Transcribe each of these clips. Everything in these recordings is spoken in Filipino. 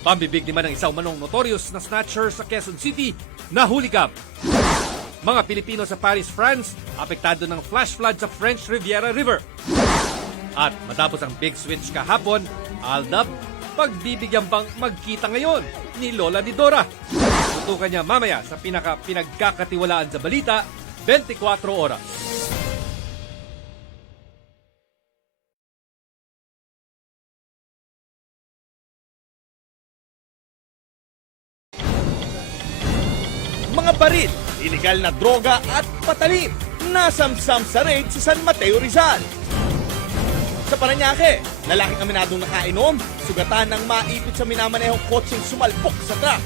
Pambibigtima ng isang manong notorious na snatcher sa Quezon City, nahuligab. Mga Pilipino sa Paris, France, apektado ng flash flood sa French Riviera River. At matapos ang big switch kahapon, Aldab, pagbibigyan pang magkita ngayon ni Lola ni Dora. Tutukan niya mamaya sa pinagkakatiwalaan sa balita, 24 oras. Mga baril, iligal na droga at patalim nasamsam sa raid sa San Mateo, Rizal. Sa Parañaque, lalaking aminadong nakainom, sugatan ng maipit sa minamanehong kotseng sumalpok sa truck.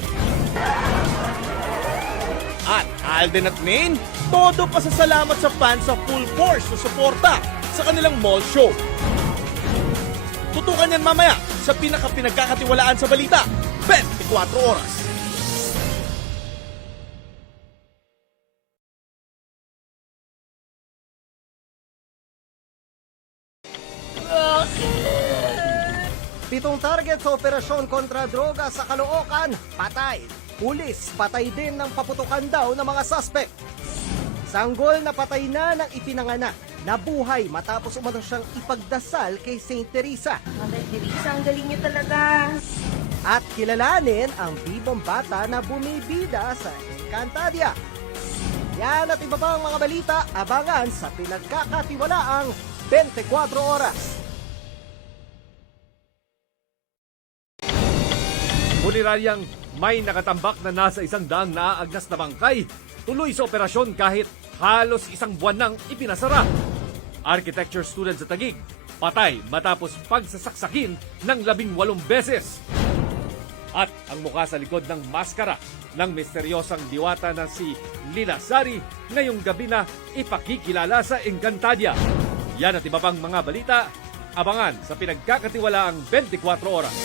At Alden at Maine, todo pasasalamat sa fans sa full force na suporta sa kanilang mall show. Tutukan yan mamaya sa pinagkakatiwalaan sa balita, 24 oras. Pitong target sa operasyon kontra droga sa Caloocan, patay. Pulis, patay din ng paputukan daw ng mga suspect. Sanggol na patay na ng ipinanganak, nabuhay matapos umano siyang ipagdasal kay Saint Teresa. Mother Teresa, ang galing niyo talaga. At kilalanin ang bibang bata na bumibida sa Encantadia. Yan at iba pang mga balita, abangan sa pinagkakatiwalaang 24 oras. Buliraryang may nakatambak na nasa 100 naaagnas na bangkay, tuloy sa operasyon kahit halos isang buwan nang ipinasara. Architecture student sa Taguig, patay matapos pagsasaksakin ng 18 beses. At ang mukha sa likod ng maskara ng misteryosang diwata na si Lila Sari ngayong gabi na ipakikilala sa Encantadia. Yan at iba pang mga balita, abangan sa pinagkakatiwalaang 24 oras.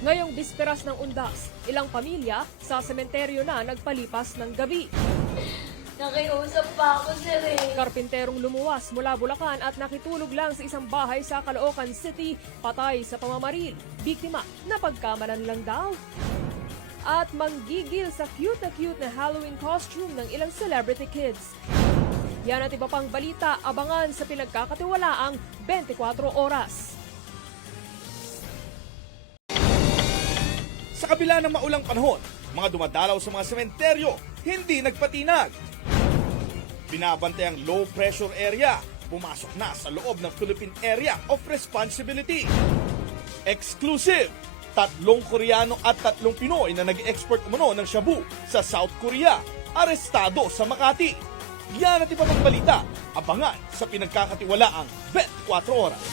Ngayong bisperas ng undas, ilang pamilya sa sementeryo na nagpalipas ng gabi. Nakiusap pa ako, sir eh. Karpinterong lumuwas mula Bulacan at nakitulog lang sa isang bahay sa Caloocan City, patay sa pamamaril. Biktima, napagkamalan lang daw. At manggigil sa cute na Halloween costume ng ilang celebrity kids. Yan at iba pang balita, abangan sa pinagkakatiwalaang 24 oras. Sa kabila ng maulang panahon, mga dumadalaw sa mga sementeryo hindi nagpatinag. Binabantay ang low pressure area, pumasok na sa loob ng Philippine Area of Responsibility. Exclusive! 3 Koreano at 3 Pinoy na nag-export umano ng shabu sa South Korea, arestado sa Makati. Yan at iba pang balita, abangan sa pinagkakatiwalaang 24 oras.